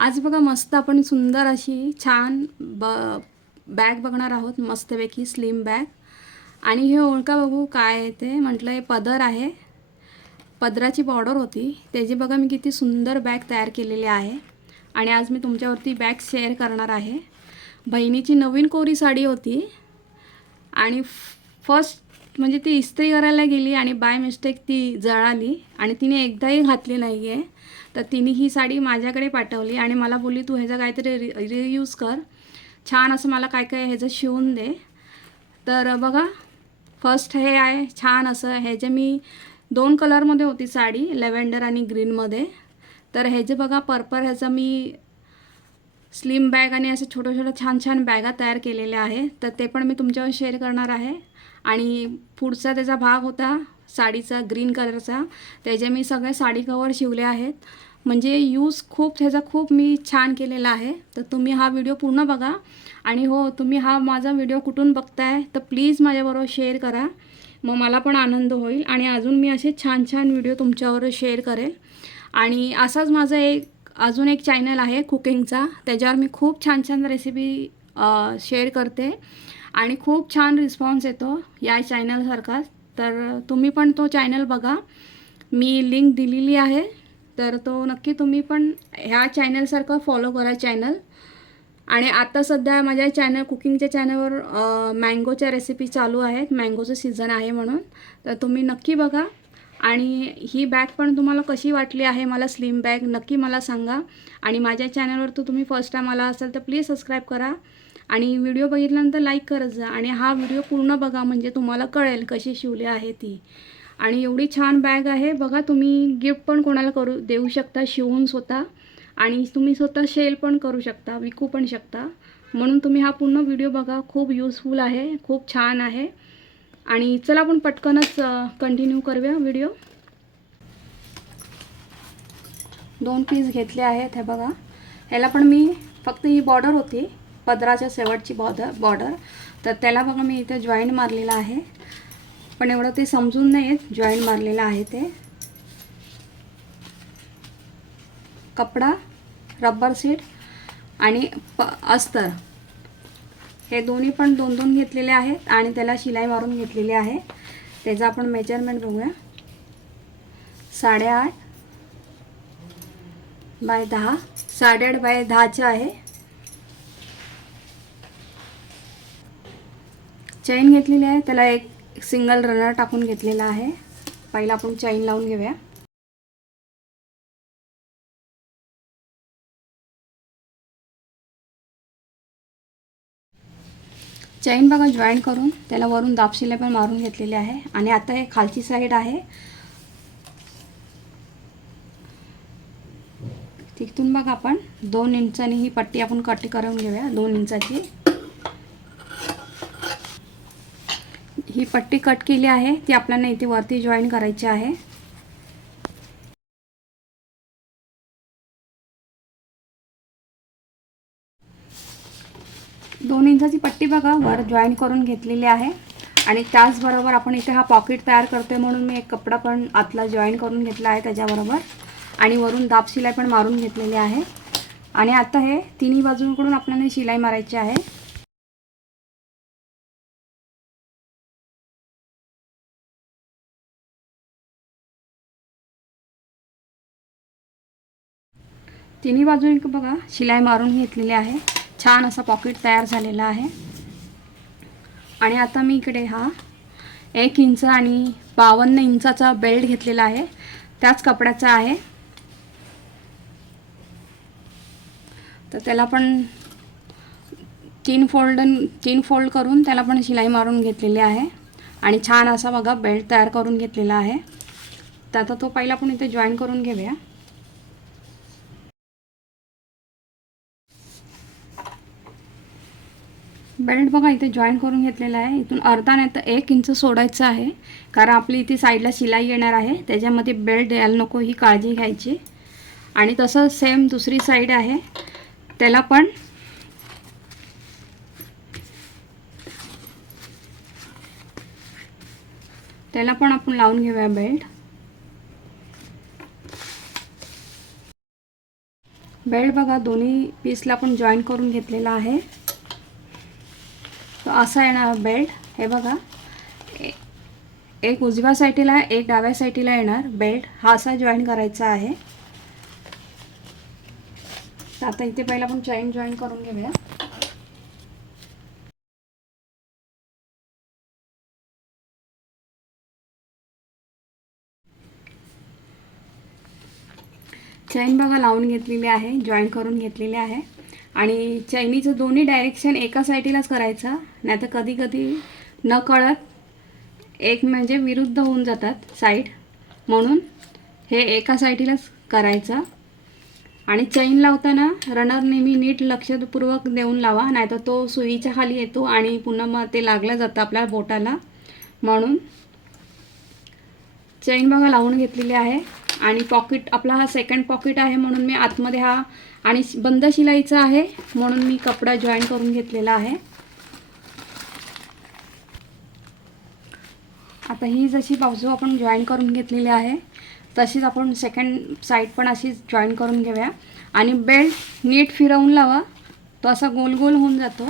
आज बघा मस्त आपण सुंदर अशी छान ब बॅग बघणार आहोत मस्तपैकी स्लिम बॅग आणि हे ओळखा बघू काय आहे ते. म्हटलं हे पदर आहे. पदराची बॉर्डर होती. त्याची बघा मी किती सुंदर बॅग तयार केलेली आहे. आणि आज मी तुमच्यावरती बॅग शेअर करणार आहे. बहिणीची नवीन कोरी साडी होती. आणि फर्स्ट म्हणजे ती इस्त्री करायला गेली आणि बाय मिस्टेक ती जळाली. आणि तिने एकदाही घातली नाही आहे तर तिने ही साडी माझ्याकडे पाठवली आणि मला बोलली तू ह्याचं काहीतरी रि रियूज कर. छान असं मला काय काय ह्याचं शिवून दे. तर बघा फर्स्ट हे आहे छान असं. ह्याचे मी दोन कलरमध्ये होती साडी लेव्हेंडर आणि ग्रीनमध्ये तर ह्याचे बघा पर्पल ह्याचं मी स्लिम बॅग आणि असे छोट्या छोट्या छान छान बॅगा तयार केलेल्या आहे. तर ते पण मी तुमच्यावर शेअर करणार आहे. आणि पुढचा त्याचा भाग होता साडीचा ग्रीन कलरचा त्याचे मी सगळे साडी कवर शिवले आहेत. म्हणजे यूज खूप ह्याचा खूप मी छान केलेला आहे. तर तुम्ही हा व्हिडिओ पूर्ण बघा. आणि हो तुम्ही हा माझा व्हिडिओ कुठून बघताय तर प्लीज माझ्याबरोबर शेअर करा. मग मला पण आनंद होईल आणि अजून मी असे छान छान व्हिडिओ तुमच्यावर शेअर करेल. आणि असाच माझा एक अजून एक चॅनल आहे कुकिंगचा. त्याच्यावर मी खूप छान छान रेसिपी शेअर करते. आणि खूप छान रिस्पॉन्स येतो या चॅनलसारखाच तर तुम्ही पण तो चॅनल बघा. मी लिंक दिलेली आहे. तर तो नक्की तुम्ही पण ह्या चॅनलसारखं फॉलो करा चॅनल आणि आता सध्या माझ्या चॅनल कुकिंगच्या चॅनलवर मँगोच्या रेसिपी चालू आहेत. मँगोचं सीझन आहे म्हणून. तर तुम्ही नक्की बघा. आणि ही बॅग पण तुम्हाला कशी वाटली आहे मला स्लिम बॅग नक्की मला सांगा. आणि माझ्या चॅनलवर तर तुम्ही फर्स्ट टाईम आला असाल तर प्लीज सबस्क्राईब करा. आणि व्हिडिओ बघितल्यानंतर लाईक करत जा. आणि हा व्हिडिओ पूर्ण बघा म्हणजे तुम्हाला कळेल कशी शिवली आहे ती. आणि एवढी छान बॅग आहे. बघा तुम्ही गिफ्ट पण कोणाला करू देऊ शकता शिवून स्वतः. आणि तुम्ही स्वतः सेल पण करू शकता विकू पण शकता. म्हणून तुम्ही हा पूर्ण व्हिडिओ बघा. खूप युजफुल आहे खूप छान आहे. आणि चला आपण पटकनच कंटिन्यू करूया व्हिडिओ दोन पीस घेतले आहेत हे बघा. ह्याला पण मी फक्त ही बॉर्डर होती पदराच्या शेवटची बॉर्डर बॉर्डर तर त्याला बघा मी इथे जॉईंट मारलेला आहे. पण एवढं ते समजून नाही येत जॉईन मारलेलं आहे ते. कपडा रबर सीट आणि प अस्तर. हे दोन्ही पण दोन दोन घेतलेले आहेत आणि त्याला शिलाई मारून घेतलेली आहे. त्याचं आपण मेजरमेंट बघूया. साडेआठ बाय दहा. साडेआठ बाय दहाचे आहे. चैन घेतलेली आहे. त्याला एक सिंगल रनर टाकून घेतलेला आहे. पहिला आपण चैन लावून घेऊया. चैन बघा जॉईन करून त्याला वरून दापशिला पण मारून घेतलेले आहे. आणि आता हे खालची साईड आहे. तिथून बघा आपण दोन इंचानी ही पट्टी आपण कट करून घेऊया दोन इंचाची. ही पट्टी कट केली आहे. ती आपल्याला इथे वरती जॉईन करायची आहे. दोन इंचाची पट्टी बघा. वर जॉईन करून घेतलेली आहे. आणि त्याचबरोबर आपण इथे हा पॉकेट तयार करतोय म्हणून मी एक कपडा पण आतला जॉईन करून घेतला आहे त्याच्याबरोबर. आणि वरून दाब शिलाई पण मारून घेतलेली आहे. आणि आता हे तिन्ही बाजूंकडून आपल्याला शिलाई मारायची आहे. तिन्ही बाजूने बघा शिलाई मारून घेतलेली आहे. छान असा पॉकेट तयार झालेला आहे. आणि आता मी इकडे हा एक इंच आणि बावन्न इंचाचा बेल्ट घेतलेला आहे. त्याच कपड्याचा आहे. तर त्याला पण तीन फोल्ड तीन फोल्ड करून त्याला पण शिलाई मारून घेतलेली आहे. आणि छान असा बघा बेल्ट तयार करून घेतलेला आहे. तर आता तो पहिला आपण इथे जॉईन करून घेऊया. बेल्ट बघा इथे जॉईन करून घेतलेला आहे. इथून अर्धा नाही तर एक इंच सोडायचं आहे. कारण आपली इथे साईडला शिलाई येणार आहे. त्याच्यामध्ये बेल्ट द्यायला नको ही काळजी घ्यायची. आणि तसं सेम दुसरी साईड आहे. त्याला पण त्याला पण आपण लावून घेऊया बेल्ट बेल्ट बघा दोन्ही पीसला आपण जॉईन करून घेतलेला आहे. असा येणार बेल्ट. हे बघा. एक उजव्या साईटीला एक डाव्या साईटीला येणार बेल्ट. हा असा जॉईन करायचा आहे. तर आता इथे पहिला आपण चैन जॉईन करून घेऊया. चैन बघा लावून घेतलेली आहे जॉईन करून घेतलेली आहे. आणि चैनीचं दोन्ही डायरेक्शन एका साईडीलाच करायचं. नाही तर कधी कधी न कळत एक म्हणजे विरुद्ध होऊन जातात साईड म्हणून हे एका साईडीलाच करायचं. आणि चैन लावताना रनर नेहमी नीट लक्षपूर्वक देऊन लावा. नाहीतर तो सुईच्या खाली येतो आणि पुन्हा मग ते लागलं जातं आपल्या बोटाला. म्हणून चैन बघा लावून घेतलेली आहे. आणि पॉकेट आपला हा सेकंड पॉकेट आहे म्हणून मी आतमध्ये हा आणि बंद शिलाईचं आहे म्हणून मी कपडा जॉईन करून घेतलेला आहे. आता ही जशी बाजू आपण जॉईन करून घेतलेली आहे तशीच आपण सेकंड साईड पण अशी जॉईन करून घेऊया. आणि बेल्ट नीट फिरवून लावा तो असा गोल गोल होऊन जातो.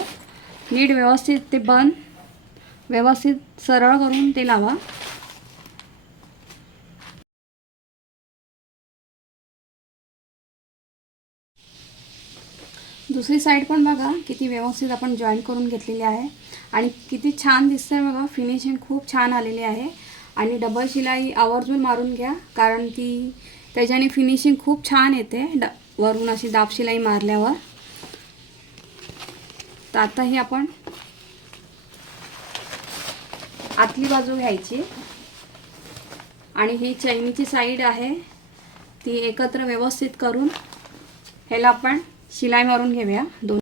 नीट व्यवस्थित ते बंद व्यवस्थित सरळ करून ते लावा. दुसरी साईड पण बघा किती व्यवस्थित आपण जॉईन करून घेतलेली आहे. आणि किती छान दिसतंय बघा फिनिशिंग खूप छान आलेली आहे. आणि डबल शिलाई आवर्जून मारून घ्या कारण ती त्याच्याने फिनिशिंग खूप छान येते. ड वरून अशी दाब शिलाई मारल्यावर. तर आता ही आपण आतली बाजू घ्यायची. आणि ही चैनीची साईड आहे. ती एकत्र व्यवस्थित करून ह्याला आपण शिलाई मारून घेऊया. दोन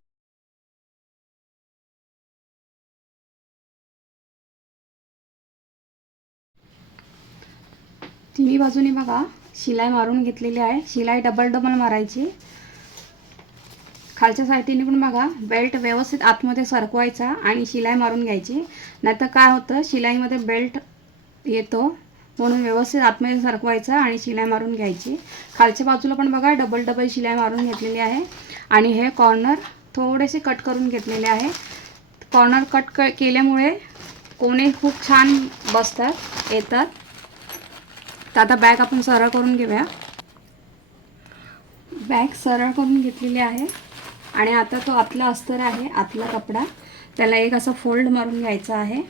तिन्ही बाजूने बघा. शिलाई मारून घेतलेली आहे. शिलाई डबल डबल मारायची. खालच्या साईडने पण बघा. बेल्ट व्यवस्थित आतमध्ये सरकवायचा आणि शिलाई मारून घ्यायची. नाहीतर काय होतं? शिलाईमध्ये बेल्ट येतो. म्हणून व्यवस्थित आतमध्ये सरकवायचा आणि शिलाई मारून घ्यायची. खालच्या बाजूला पण बघा. डबल डबल शिलाई मारून घेतलेली आहे. आणि हे कॉर्नर थोडेसे कट करून घेतलेले आहे. कॉर्नर कट क केल्यामुळे कोणे खूप छान बसतात येतात. तर आता बॅग आपण सरळ करून घेऊया. बॅग सरळ करून घेतलेली आहे. आणि आता तो आतला अस्तर आहे आतला कपडा. त्याला एक असा फोल्ड मारून घ्यायचा आहे.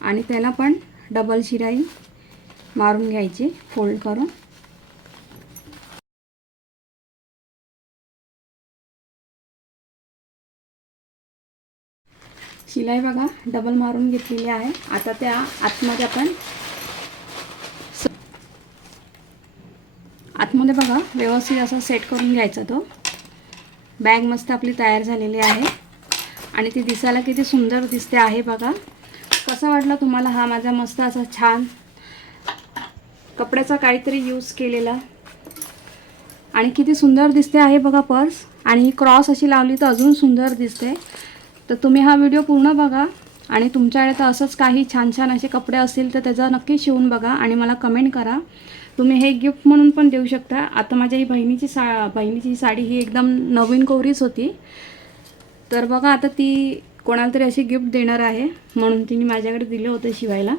आणि त्याला पण डबल शिराई मारून घ्यायची फोल्ड करून. शिलाई बघा डबल मारून घेतलेली आहे. आता त्या आतमध्ये आपण आतमध्ये बघा व्यवस्थित असं सेट करून घ्यायचा तो. बॅग मस्त आपली तयार झालेली आहे. आणि ती दिसायला किती सुंदर दिसते आहे बघा. कसा वाटला तुम्हाला हा माझा मस्त असा छान कपड्याचा काहीतरी यूज केलेला? आणि किती सुंदर दिसते आहे बघा पर्स. आणि ही क्रॉस अशी लावली तर अजून सुंदर दिसते. तर तुम्ही हा व्हिडिओ पूर्ण बघा आणि तुमच्याकडे तर असंच काही छान छान असे कपडे असतील तर त्याचा नक्की शिवून बघा आणि मला कमेंट करा. तुम्ही हे गिफ्ट म्हणून पण देऊ शकता. आता माझ्या ही बहिणीची सा बहिणीची साडी ही एकदम नवीन कोरीच होती. तर बघा आता ती कोणाला तरी अशी गिफ्ट देणार आहे म्हणून तिने माझ्याकडे दिलं होतं शिवायला.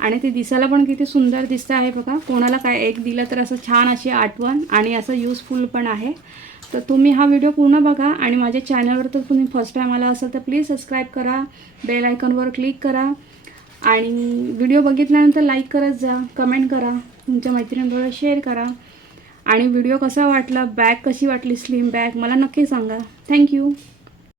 आणि ते दिसायला पण किती सुंदर दिसतं आहे बघा. कोणाला काय एक दिलं तर असं छान अशी आठवण आणि असं यूजफुल पण आहे. तर तुम्ही हा व्हिडिओ पूर्ण बघा आणि माझ्या चॅनलवर तर तुम्ही फर्स्ट टाईम आला असाल तर प्लीज सबस्क्राईब करा बेल आयकॉनवर क्लिक करा आणि व्हिडिओ बघितल्यानंतर लाईक करत जा कमेंट करा तुमच्या मैत्रिणींबरोबर शेअर करा. आणि व्हिडिओ कसा वाटला बॅग कशी वाटली स्लिम बॅग मला नक्की सांगा. थँक्यू